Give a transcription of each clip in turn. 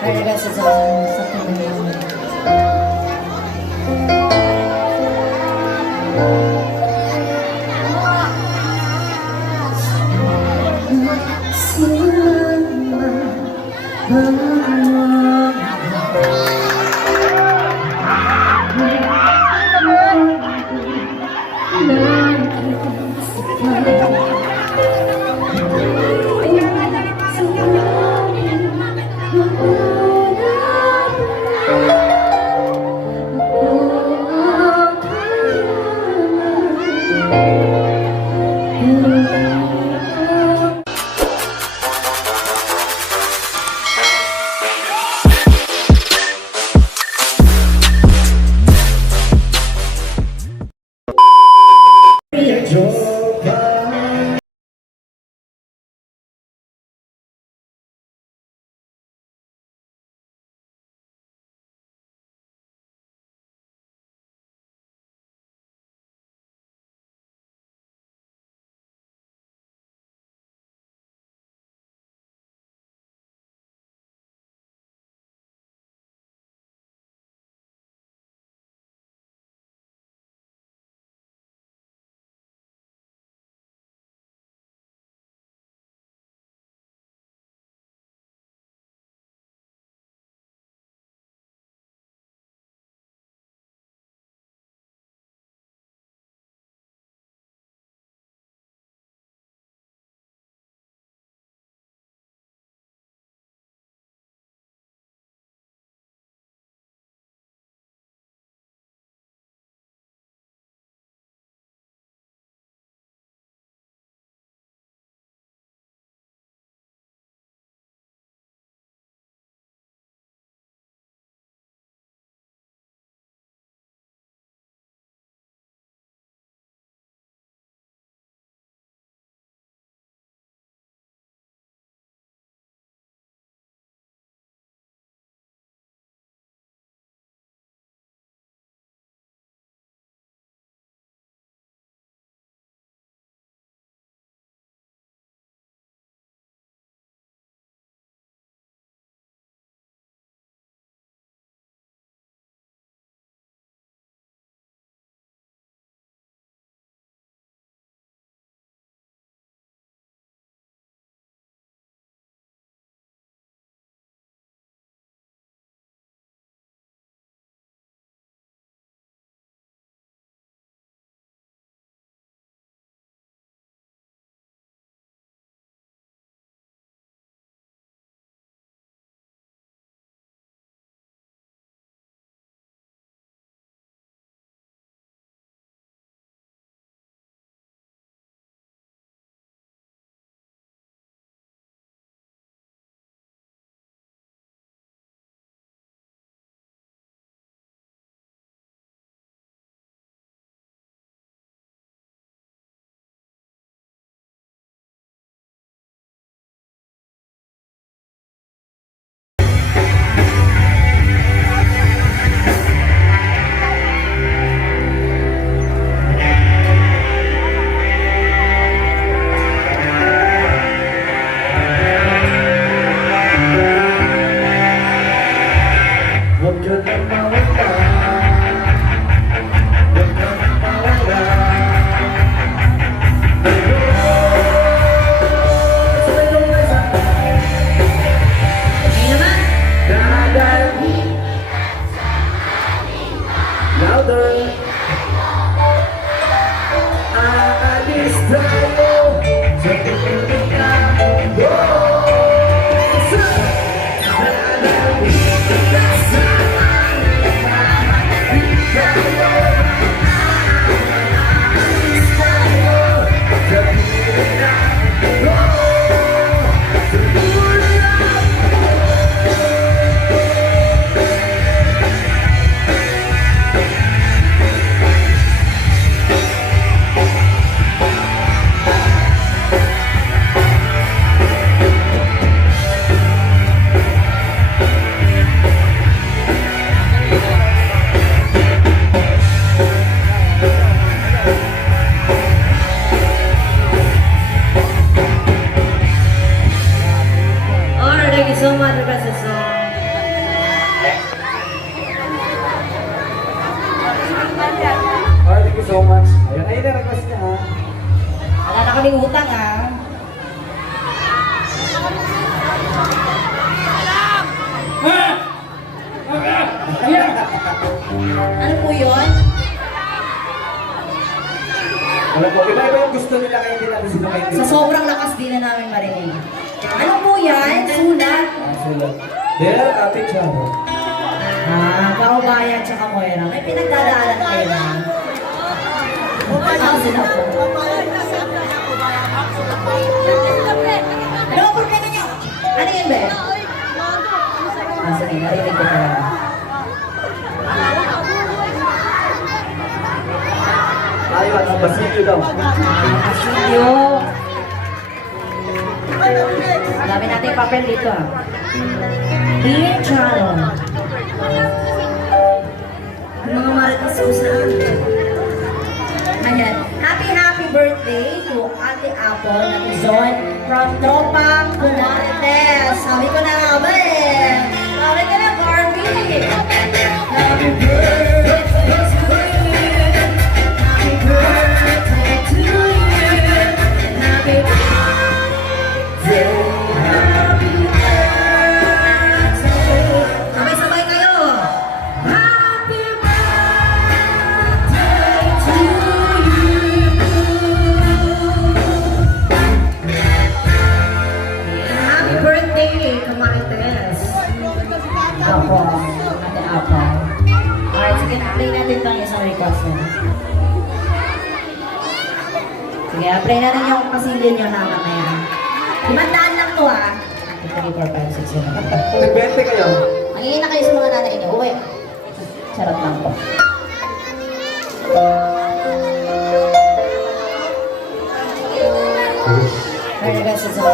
talaga sa tunay namin. kaming utang ah. Ano po yun? Alam mo, iba-iba yung gusto nila kaya hindi natin sila Sa maintindihan. sobrang lakas din na namin marinig. Ano po yan? Sulat? Sulat. Dear Ate Charo. Kaubaya tsaka Moira. May pinagdadaanan kayo na. Sila po. Ano ang problema niyo? Ano yun, be? Sige, narinig ko pala. Tayo at Basilio daw. Basilio. Dami natin yung papel dito ah. Dear Charo. Ang mga marites ko sa akin. Ayan. Happy birthday to Ate Apple na Tizon from Tropang Kumarites. Sabi ko na nga ba eh. Sabi ko na, Barbie. Happy birthday to you. Happy birthday to you. Happy birthday. Happy birthday. Sabay-sabay kayo. Happy birthday to you. Happy birthday, Kamarites. Apo, Ate Apo. Alright, sige na, play natin itong isang request na. Sige, play natin yung pasilyo nyo na mamaya. 500 lang to ah. 3, 4, 5, 6, 7. Nag-20 kayo. Mangingin na kayo sa mga nanay niyo. Uwi. Charot lang po. Alright guys, sa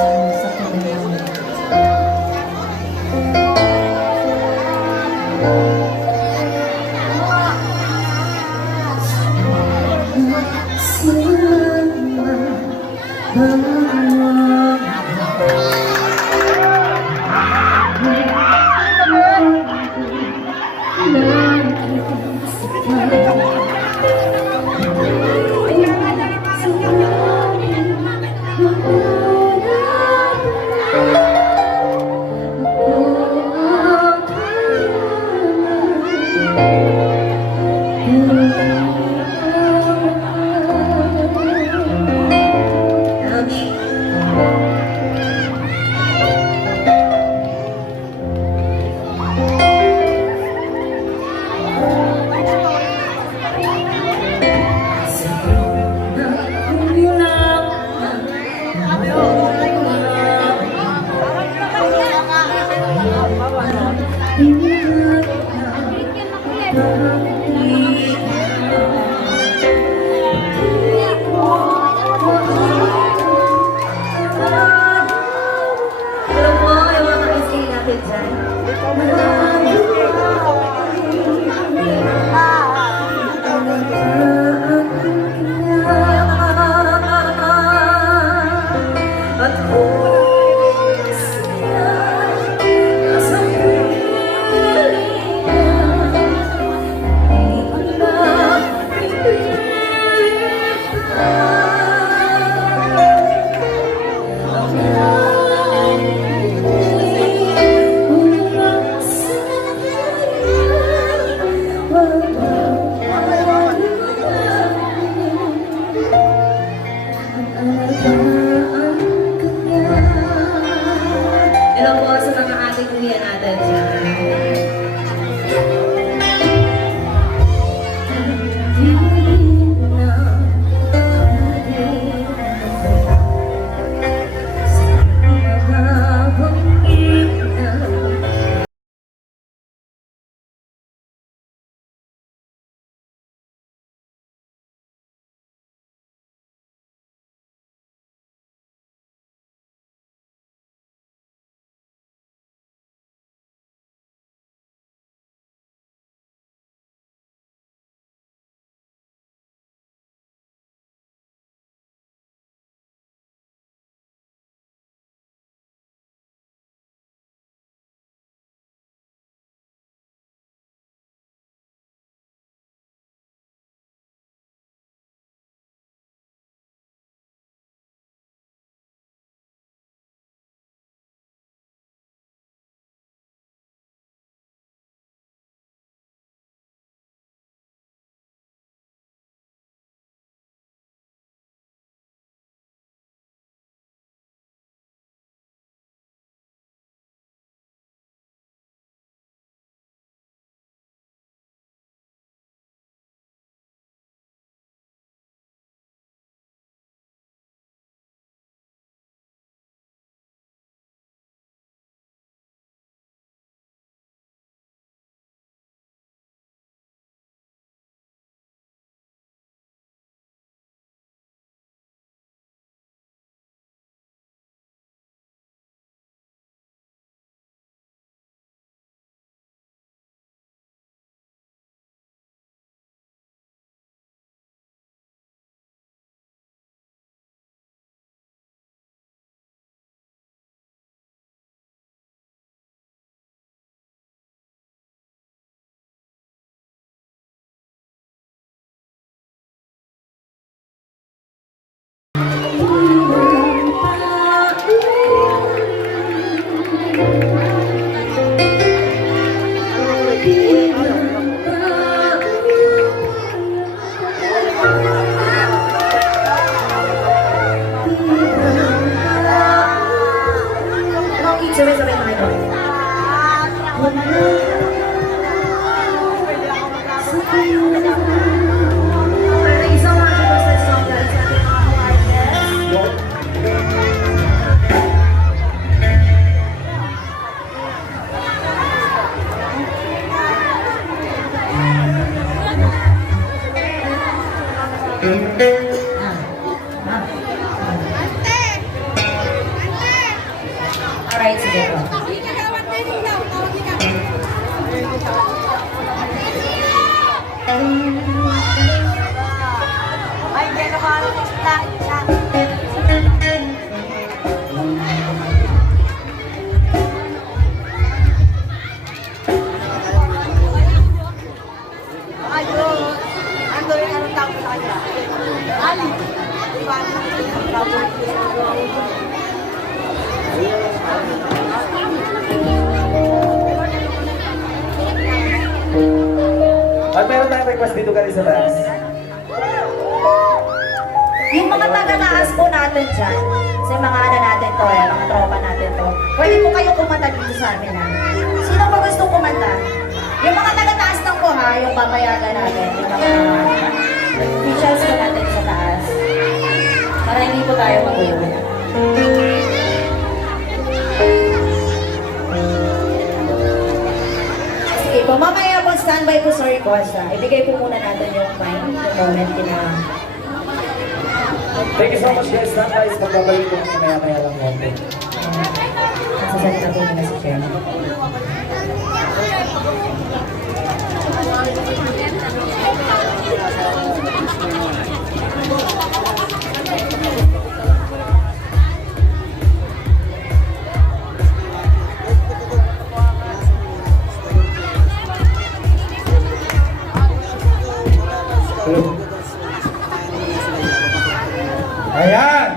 Thank you so much for this song, guys. Sa ating mga artists. Alright, sige po. At meron tayong request dito galing sa taas. Yung mga taga-taas po natin dyan, sa mga ano natin to mga tropa natin to, pwede po kayo kumanta dito sa amin ha. Sino pa gusto kumanta? Yung mga taga-taas lang po ha, yung papayagan natin, yung mga officials po natin sa taas. Para hindi po tayo mag-uwi. Sige po, mamaya po standby po sa request ha. Ibigay po muna natin yung mic, yung moment na Thank you so much guys. Guys, magbabalik ko maya-maya lang konti. nagsasalita po muna si Chairman. Ayan!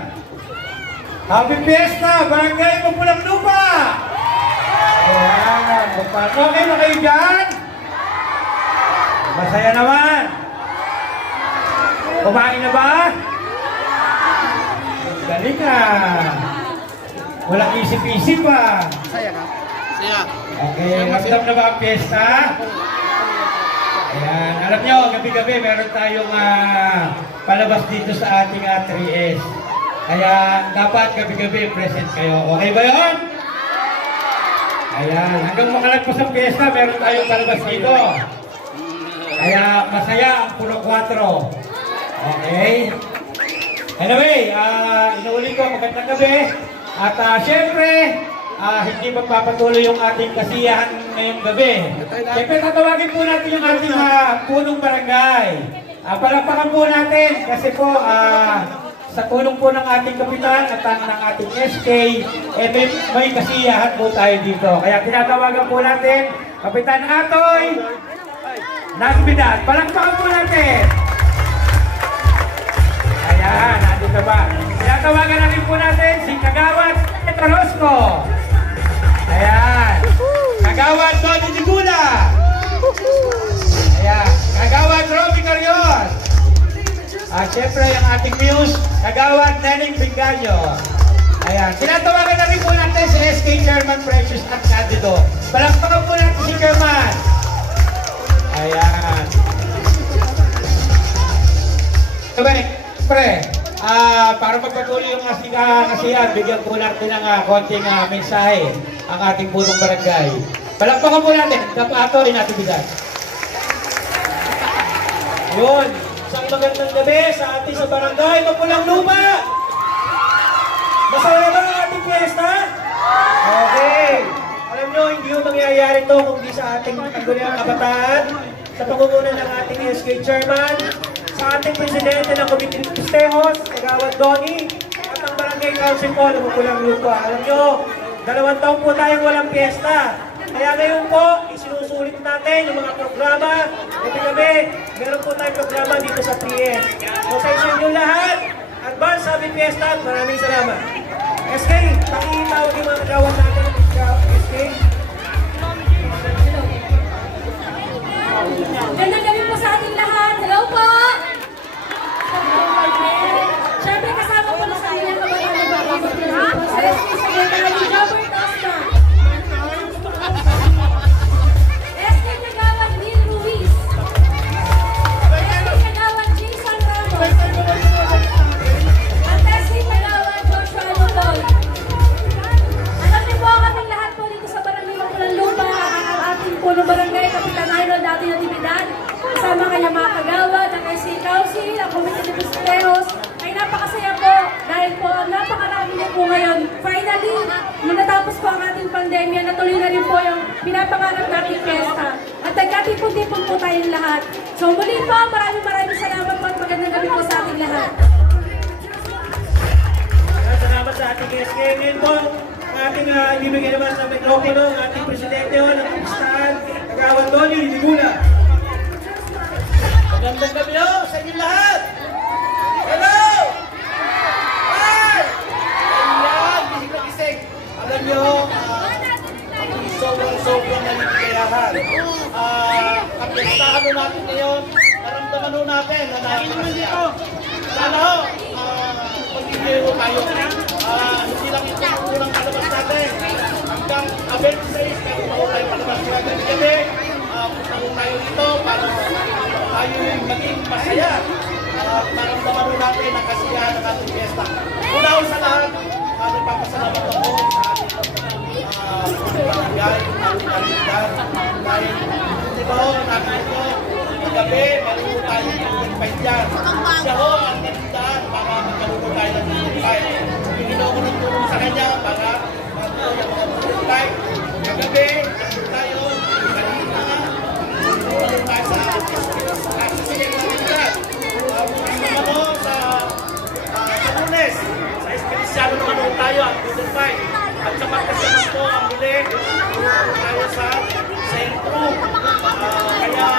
Happy Fiesta! Barangay Mapulang Lupa! Ayan! Paano okay na kayo dyan? Masaya naman! Kumain na ba? Galing ka! Walang isip-isip pa! Saya ka? Saya. Okay, ramdam na ba ang fiesta? Ayan, alam nyo, gabi-gabi meron tayong palabas dito sa ating 3S. Kaya dapat gabi-gabi present kayo. Okay ba yun? Ayan, hanggang makalagpas ang fiesta, meron tayong palabas dito. Kaya masaya ang Puno 4. Okay? Anyway, inuuli ko magandang gabi. At syempre, hindi magpapatuloy yung ating kasiyahan ngayong gabi. Siyempre, tatawagin po natin yung ating punong barangay. Palakpakan po natin kasi po sa tulong po ng ating kapitan at ng ating SK, may kasiyahan po tayo dito. Kaya tinatawagan po natin, Kapitan Atoy Nasbidad. Palakpakan po natin. Ayan, nandito ba? Tinatawagan na rin po natin si Kagawad Petrosco. Ayan. Kagawad Tony Digula. Ayan. Kagawad Romy Carrion. At syempre yung ating muse, Kagawad Nening Pinganyo. Ayan. Tinatawagan na rin po natin si SK Chairman Precious at Candido. Palakpakan po natin si Chairman. Ayan. Sabay, pre, para magpatuloy yung ating kasiyahan, bigyan po natin ng konting mensahe ang ating punong barangay. Palakpakan po natin, kapato rin natin bigat. Yun, isang magandang gabi sa ating sa barangay Mapulang Lupa. Masaya ba ang ating fiesta? Okay. Alam nyo, hindi yung mangyayari to kung di sa ating kaguliang kabataan, sa pangunguna ng ating SK Chairman, sa ating Presidente ng Committee of Festejos, Kagawad Donnie, at ang Barangay Council po ng Mapulang Lupa. Alam nyo, 2 taon po tayong walang piyesta. Kaya ngayon po, isinusulit natin yung mga programa. Gabi-gabi, meron po tayong programa dito sa 3S. So sa inyo lahat, advance happy fiesta at maraming salamat. SK, pakitawag yung mga kagawad natin ng SK. Gandang gabi po sa ating lahat. Hello po! Siyempre kasama po na sa ilang kabataan sa SK Secretary Robert Oscar. Punong Barangay, Kapitan Iron, dati ng Tibidad, kasama kanya mga kagawad, ang SC Council, ang Komite de Festejos, ay napakasaya po dahil po napakarami niyo po ngayon. Finally, nung natapos po ang ating pandemya, natuloy na rin po yung pinapangarap nating fiesta. At nagkatipon-tipon po tayong lahat. So muli po, maraming salamat po at magandang gabi po sa ating lahat. Salamat sa ating SK. Ngayon po, ang ating ibibigay naman sa mikropono, ang ating presidente ho, ng Pakistan, Kagawad Tony Liguna. Magandang gabi ho sa inyo lahat! Hello! Hi! Ayan, gising-gising. Alam nyo, sobrang naliligayahan. Ang pistahan ho natin ngayon, naramdaman ho natin na napakasya. Sana ho, mag-ibigay ho tayo. Hindi lang ito ang unang palabas natin. Hanggang 26, kaya po tayo palabas natin. Gabi, punta ho tayo dito para tayo maging masaya. Maramdaman ho natin ang kasiyahan ng ating fiesta. Una ho sa lahat, nagpapasalamat ako sa ating barangay, ating kaligdan. Dahil, di ba ho, natin ito, magabi, meron ho tayo ng fight dyan. Siya ho, ang kaligdan para magkaroon tayo ng fight. Pinino ko ng tulong sa kanya para magkaroon yung mga fight. Kagabi, nandun tayo, kanina, nandun tayo sa sasasingin ng kaligdan. Naman ho, sa Lunes, sa Espirisyano naman ho tayo, ang Golden Fight. At sa magkasaman po, ang huli, tayo sa sentro. Kaya,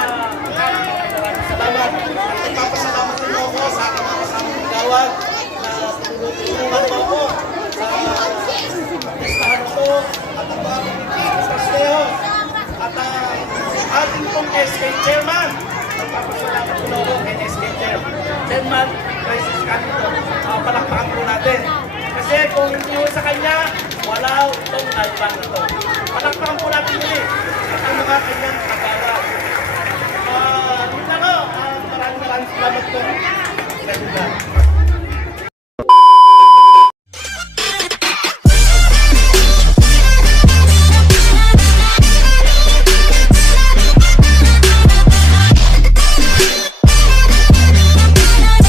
maraming salamat. At nagpapasalamat din mo ako sa aking mga kasamang gawad na tulungan mo ako sa pagkastahan ko at ang mga pagkikinig sa Steo. At ating pong SK Chairman, nagpapasalamat din ako kay SK Chairman, Crisis Canito. Palakpakan po natin. Kasi kung hindi mo sa kanya, wala itong alban ito. Palakpakan po natin yun eh. At ang mga kanyang